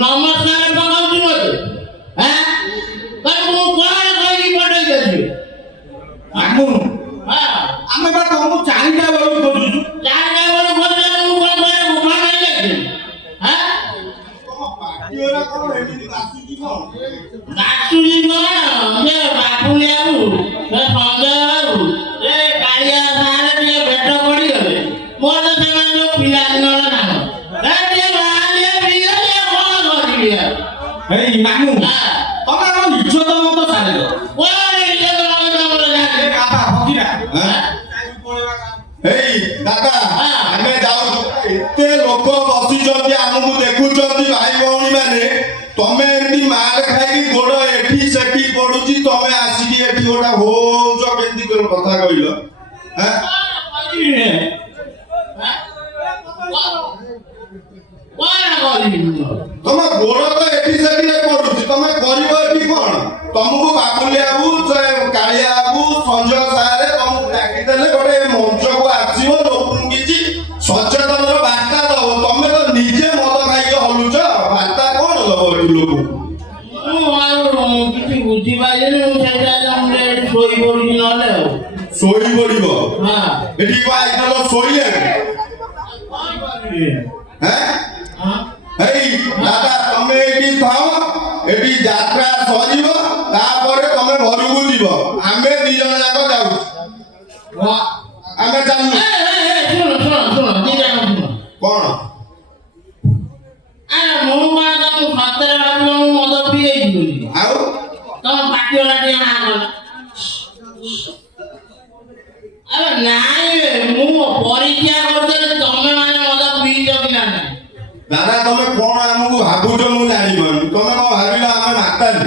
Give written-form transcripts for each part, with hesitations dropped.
ନମସ୍କାର ପକାଉଛି ମତେ ମୁଁ କଣ କହିକି ପଠେଇଦେଲି ମାମୁଁ ଆମେ ବା ତମକୁ 4ଟା ବେଳକୁ ଖୋଜୁଛୁ। 4ଟା ବେଳକୁ ଖୋଜିଲେ ମୁଁ କଣ କହିବି ଉଭା ନେଇଯାଇଥିଲି ବାସୁଛି କଣ ସେ ବାପୁଲି ବାବୁ ସେ ସଞ୍ଜୟ ବାବୁ ଏ କାଳିଆ ସାରେ ଟିକେ ଭେଟ ପଡ଼ିଗଲେ ମୋର ତ ସେମାନେ ଯୋଉ ପିଲାଦିନର ନାମ ଟିକେ ବାହାରିଲେ ପିଲା କଣ କରିବି ଆଉ ଏଇ ମାମୁଁ ତମେ ଆମ ଇଜ୍ଜତ ମତ ଛାଡ଼ିଲ। ଏଇ ଦାଦା ଆମେ ଯାଉଛୁ ଏତେ ଲୋକ ବସିଛନ୍ତି ଆମକୁ ଦେଖୁଛନ୍ତି ଭାଇ ଭଉଣୀ ମାନେ ତମେ ଏମିତି ମାଲ ଖାଇକି ଗୋଡ ଏଠି ସେଠି ପଡୁଛି ତମେ ଆସିକି ଏଠି ଗୋଟେ ହଉଛ କେମିତି କଥା କହିଲ ତମ ଗୋଡ ତ ଏଠି ସେଠି ପଡୁଛି ତମେ କରିବ ଏଠି କଣ ତମକୁ ବାବୁଲି ବାବୁ କାଳିଆ ବାବୁ ସଞ୍ଜୟ ସାରେ ତମକୁ ଡାକିଦେଲେ ଗୋଟେ ମଞ୍ଚକୁ ଆସିବ ଲୋକଙ୍କୁ କିଛି ସଚେତନର ବାର୍ତ୍ତା ଦବ ତମେ ତ ନିଜେ ମଦ ଖାଇକି ହଲୁଛ ବାର୍ତ୍ତା କଣ ଦବ ଏଠି ଲୋକଙ୍କୁ କିଛି ବୁଝିପାରିଲିନି ମୁଁ ସେଇଟା ଶୋଇପଡୁଛି ନହେଲେ ଆଉ ଶୋଇପଡିବ ଏଠି କଣ ଆଇଥିଲ ଶୋଇଲେ ଏଇ ଦାଦା ତମେ ଏଠି ଥାଅ ଏଠି ଯାତ୍ରା ସରିବ ତାପରେ ତମେ ଘରକୁ ଯିବ ଆମେ 2 ଜଣ ଯାକ ଯାଉଛୁ ଆମେ ଚାଲୁ କଣ ମୁଁ କଣ ତମକୁ ସତରେ ଭାବିଲ ମୁଁ ମଦ ପିଇଯାଇଛି ବୋଲି ଆଉ ତମ ପାଟିଓଲା ଟିକେ ନାଇଁ ମୁଁ ପରୀକ୍ଷା କରୁଥିଲି ତମେ ମାନେ ମଦ ପିଇଛ କି ନା ଦାଦା ତମେ କଣ ଆମକୁ ଭାବୁଛ ମୁଁ ଜାଣିପାରୁନି ତମେ କଣ ଭାବିଲ ଆମେ ମାତାଲି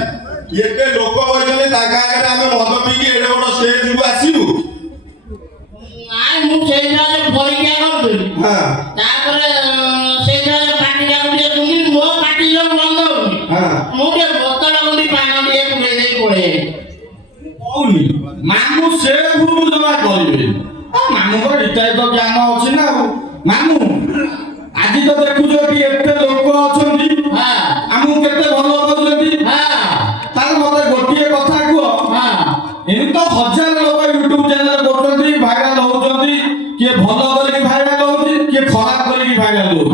ଏତେ ଲୋକ ବସିଛନ୍ତି ତାଙ୍କ ଆଗରେ ଆମେ ମଦ ପିଇକି ଏଡେ ବଡ ଷ୍ଟେଜକୁ ଆସିବୁ ନାଇଁ ମୁଁ ସେଇଟା ପରୀକ୍ଷା କରୁଥିଲି ତାପରେ ସେଇଟା ପାଟିଟା ଟିକେ ଶୁଣିଲି ମୋ ପାଟି ଯୋଉ ବନ୍ଦ ହଉନି ମୁଁ ଟିକେ ବୋତଲ ଗୁଣ୍ଡି ପାନ ଟିକେ ପୁରେଇ ଦେଇ ପଳେଇ କହୁନି ମାମୁଁ ସେ ଭୁଲ ଜମା କରିବେ ମାମୁଁଙ୍କର ରିଟାୟାର୍ଡ ଜ୍ଞାନ ଅଛି ନା ଆଉ ମାମୁଁ ଆଜି ତ ଦେଖୁଛ କି ଏତେ ଲୋକ ଅଛନ୍ତି ଆମକୁ କେତେ ଭଲ କରୁଛନ୍ତି ତାର ମତେ ଗୋଟିଏ କଥା କୁହ ଏମିତି ତ 1000 ଲୋକ ୟୁଟ୍ୟୁବ ଚ୍ୟାନେଲ କରୁଛନ୍ତି ଭାଇରାଲ ହଉଛନ୍ତି କିଏ ଭଲ କରିକି ଭାଇରାଲ ହଉଛି କିଏ ଖରାପ କରିକି ଭାଇରାଲ ହଉଛି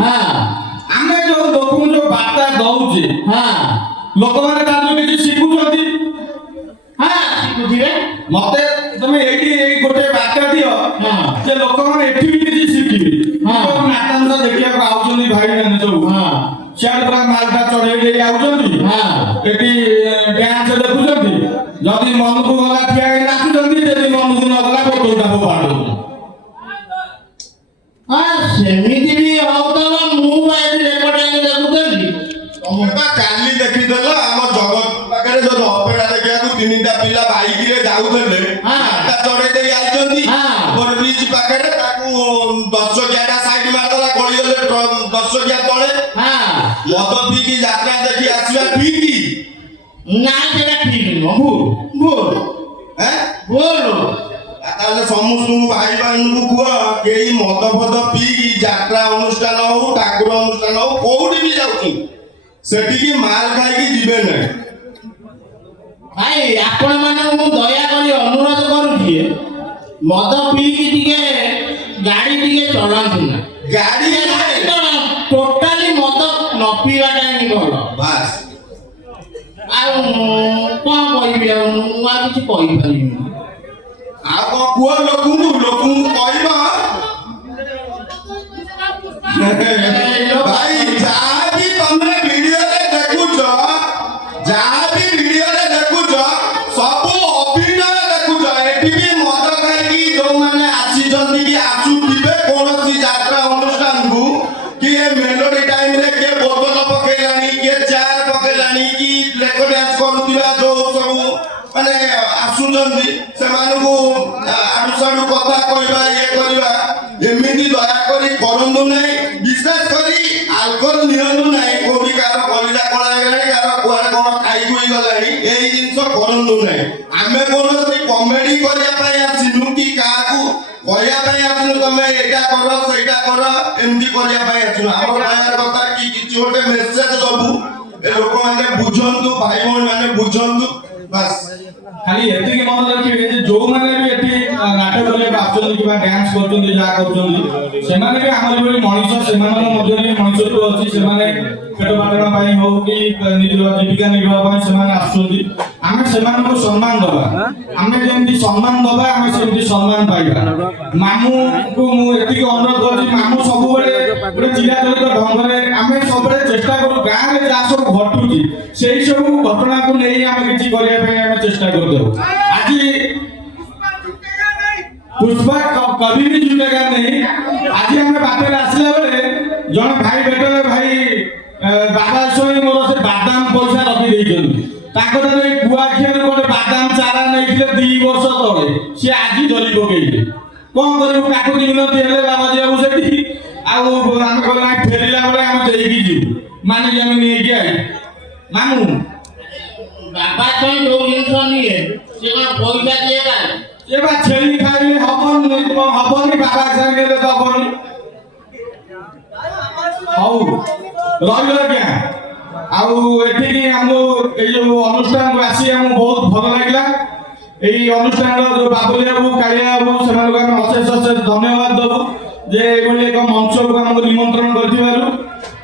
ଆମେ ଯୋଉ ଲୋକଙ୍କୁ ଯୋଉ ବାର୍ତ୍ତା ଦଉଛେ ଲୋକମାନେ ତାଠୁ କିଛି ଶିଖୁଛନ୍ତି ଶିଖୁଥିବେ ମତେ ତମେ ଏଇଠି ଏଇ ଗୋଟେ ବାର୍ତ୍ତା ଦିଅ ଯେ ଲୋକମାନେ ଏଠି ବି କିଛି ଶିଖିବେ ନାଟାନ୍ତ ଦେଖିବାକୁ ଆଉଛନ୍ତି ଭାଇ ମାନେ ସବୁ ସିଆଡେ ପୁରା ମାଲଟା ଚଢେଇ ଦେଇ ଆଉଛନ୍ତି ଏଠି ଡ୍ୟାନ୍ସ ଦେଖୁଛନ୍ତି ଯଦି ମନକୁ ଗଲା ଠିଆ ହେଇ ନାଚୁଛନ୍ତି ଯଦି ମନକୁ ନ ଗଲା ବୋତଲଟା ଫୋପାଡୁଛନ୍ତି ସେମିତି ବି ହଉଥିବ ମୁଁ ରେକର୍ଡିଂ ଦେଖୁଥିଲି ତମେ ବା କାଲି ଦେଖିଦେଲ ଆମ ଜଗତ ପାଖରେ ଯୋଉ ଅପେରା ଦେଖିବାକୁ 3ଟା ପିଲା ବାଇକରେ ଯାଉଥିଲେ ଚଢେଇ ଦେଇ ଆଇଛନ୍ତି ବ୍ରିଜ ପାଖରେ ତାକୁ 10 ଚକିଆଟା ସାଇଡ ମାରିଦେଲା ଗଳିଗଲେ 10 ଚକିଆ ତଳେ ମଦ ପିଇକି ଯାତ୍ରା ଦେଖି ଆସିବା ଠିକ ନା ସେଟା ଠିକ ନୁହଁ ଭୁଲ ତାହେଲେ ସମସ୍ତଙ୍କୁ ଭାଇ ମାନଙ୍କୁ କୁହ କେହି ମଦ ଫଦ ପିଇକି ଯାତ୍ରା ଅନୁଷ୍ଠାନ ହଉ ଠାକୁର ଅନୁଷ୍ଠାନ ହଉ କୋଉଠି ବି ଯାଉଛନ୍ତି ସେଠିକି ମାଲ ଖାଇକି ଯିବେ ନାହିଁ ଭାଇ ଆପଣ ମାନଙ୍କୁ ମୁଁ ଦୟା କରି ଅନୁରୋଧ କରୁଛି ମଦ ପିଇକି ଟିକେ ଗାଡି ଟିକେ ଚଲାନ୍ତୁ ନା ଗାଡି ଟୋଟାଲି ମଦ ନ ପିଇବାଟା ହିଁ ଭଲ ବାସ୍ ଆଉ କଣ କହିବି ଆଉ ମୁଁ ଆଉ କିଛି କହିପାରିବିନି ଆଉ କଣ କୁହ ଲୋକଙ୍କୁ କହିବ ଭାଇ ଯାହାବି ତମେ ଭିଡିଓରେ ଦେଖୁଛ ସବୁ ଅଭିନୟ ଦେଖୁଛ ଏଠି ବି ମଦ ଖାଇକି ଯୋଉମାନେ ଆସିଛନ୍ତି କି ଆସୁଥିବେ କୌଣସି ଯାତ୍ରା ଅନୁଷ୍ଠାନକୁ କିଏ ମେଲୋଡି ଟାଇମରେ କିଏ ବୋତଲ ପକେଇଲାଣି କିଏ ଚେୟାର ପକେଇଲାଣି କି ରେକର୍ଡ ଡ୍ୟାନ୍ସ କରୁଥିବା ଯୋଉ ସବୁ ମାନେ ଆସୁଛନ୍ତି ସେମାନଙ୍କୁ ଆଡୁ ସାଡୁ କଥା କହିବା ଇଏ କରିବା ଏମିତି ଦୟାକରି କରନ୍ତୁ ନାହିଁ ବିଶେଷ କରି ଆଲକୋହଲ ନିଅନ୍ତୁ ନାହିଁ କୋଉଠି କାହାର କଲିଜା କଳା ହେଇଗଲାଣି କାହାର କୁଆଡେ କଣ ଖାଇଖୁଇ ଗଲାଣି ଏଇ ଜିନିଷ କରନ୍ତୁ ନାହିଁ ଆମେ କୌଣସି କମେଡି କରିବା ପାଇଁ ଆସିନୁ କି କାହାକୁ କହିବା ପାଇଁ ଆସିନୁ ତମେ ଏଇଟା କର ସେଇଟା କର ଏମିତି କରିବା ପାଇଁ ଆସିନୁ ଆମର କହିବାର କଥା କି କିଛି କିଛି ଗୋଟେ ମେସେଜ ଦବୁ ଏ ଲୋକମାନେ ବୁଝନ୍ତୁ, ଭାଇ ଭଉଣୀ ମାନେ ବୁଝନ୍ତୁ ବାସ୍। ଖାଲି ଏତିକି ମନେ ରଖିବେ ଯେ ଯୋଉମାନେ ବି ଏଠି ନାଟକ କରିବାକୁ ଆସୁଛନ୍ତି କିମ୍ବା ଡ୍ୟାନ୍ସ କରୁଛନ୍ତି ଯାହା କରୁଛନ୍ତି ସେମାନେ ବି ଆମର ଭଳି ମଣିଷ, ସେମାନଙ୍କ ମଧ୍ୟରେ ବି ମଣିଷତ୍ୱ ଅଛି। ସେମାନେ ପେଟ ପାଟଣ ପାଇଁ ହଉ କି ନିଜର ଜୀବିକା ନିର୍ବାହ ପାଇଁ ସେମାନେ ଆସୁଛନ୍ତି। ଆମେ ସେମାନଙ୍କୁ ସମ୍ମାନ ଦବା, ଆମେ ଯେମିତି ସମ୍ମାନ ଦବା ଆମେ ସେମିତି ସମ୍ମାନ ପାଇବା। ମାମୁଁକୁ ମୁଁ ଏତିକି ଅନୁରୋଧ କରୁଛି, ମାମୁଁ ସବୁବେଳେ ଗୋଟେ ଚିରାଚରିତ ଢଙ୍ଗରେ ଆମେ ସବୁବେଳେ ଚେଷ୍ଟା କରୁ ଗାଁରେ ଯାହା ସବୁ ଘଟୁଛି ସେଇ ସବୁ ଘଟଣାକୁ ନେଇ ଆମେ କିଛି କରିବା ପାଇଁ ଆମେ ଚେଷ୍ଟା କରୁଥାଉ। ଆଜି पुष्पा कभी भी झुकेगा नहीं। आज हमें बातें आसला बेले जन भाई बेटे भाई बाबा सोई मोर से बादाम पैसा रखी देइछन ताकर ए कुआखियार गोटे बादाम चारा नैथिले 2 वर्ष तळे से आज जली पकेइले कोन करू काकुति मिनती हेले बाबा जे आउ सेठी आउ हम कहला फेरिला बेले हम देइकी जीव माने जे हम नेकी आई मामू बाबा सोई जो जिंस निए से कोन पैसा दिए का ये बात छेली खाइले हबनी बाबा संगे ले तो हबनी हौ रहिलो क्या आउ एठी की हमो ए जो अनुष्ठान को आसी हम बहुत भलो लागला। এই অনুষ্ঠান जो बाबुली बाबू कालिया बाबू सेମାନଙ୍କୁ ଆମେ ଅଶେଷ ଅଶେଷ ଧନ୍ୟବାଦ ଦେବୁ ଯେ ଏଭଳି ଏକ ମଞ୍ଚକୁ ଆମକୁ ନିମନ୍ତ୍ରଣ କରିଥିବାରୁ।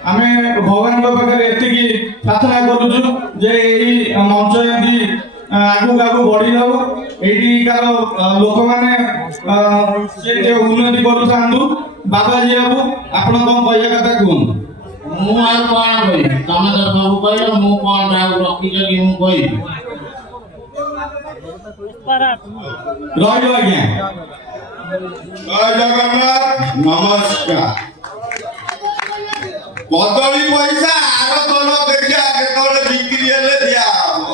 ଆମେ ଭଗବାନଙ୍କ ପାଖରେ ଏତିକି ପ୍ରାର୍ଥନା କରୁଛୁ ଯେ ଏହି ମଞ୍ଚ ଏମିତି ଆଗକୁ ଆଗକୁ ବଢି ଯାଉ, ଏଇଠିକାର ଲୋକମାନେ ସେ ଉନ୍ନତି କରୁଥାନ୍ତୁ। ବାବାଜୀ ବାବୁ ଆପଣ କଣ କହିବା କଥା କୁହନ୍ତୁ। ମୁଁ ଆଉ କଣ କହିବି, ତମେ ତ ସବୁ କହିଲ, ମୁଁ କଣ ଆଉ ରଖିଛ କି ମୁଁ କହିବି। ରହିବ ଆଜ୍ଞା। ଜୟ ଜଗନ୍ନାଥ, ନମସ୍କାର। କଦଳୀ ପଇସା ଆର ଦଳ ଦେଖିଆ କେତେବେଳେ ବିକ୍ରି ହେଲେ ଦିଆ ହବ।